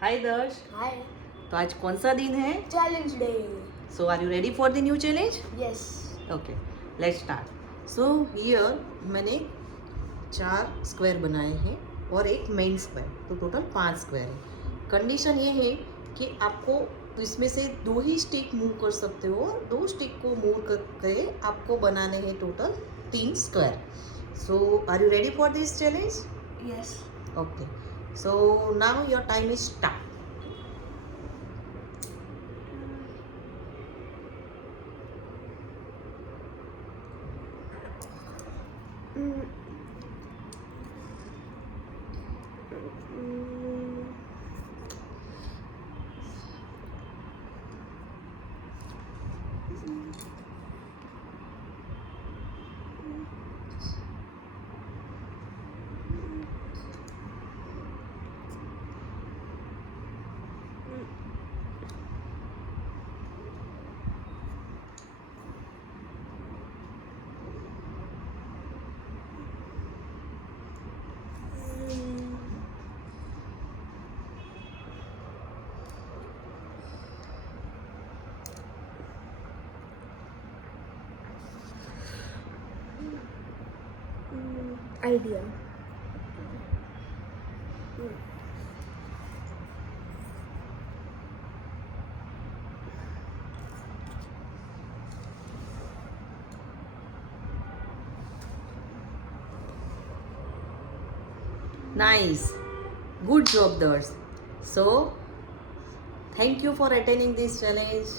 हाय दर्श। हाय। तो आज कौन सा दिन है? Challenge day. So are you ready for the new challenge? Yes. Okay, let's start. So here मैंने 4 स्क्वायर बनाए हैं और एक मेन स्क्वायर, तो टोटल 5 स्क्वायर है। कंडीशन ये है कि आपको इसमें से 2 ही स्टिक मूव कर सकते हो और 2 स्टिक को मूव करके आपको बनाने हैं total 3 square. So are you ready for this challenge? Yes. Okay, so now your time is start. Idea. Nice. Good job, Dars. So, thank you for attending this challenge.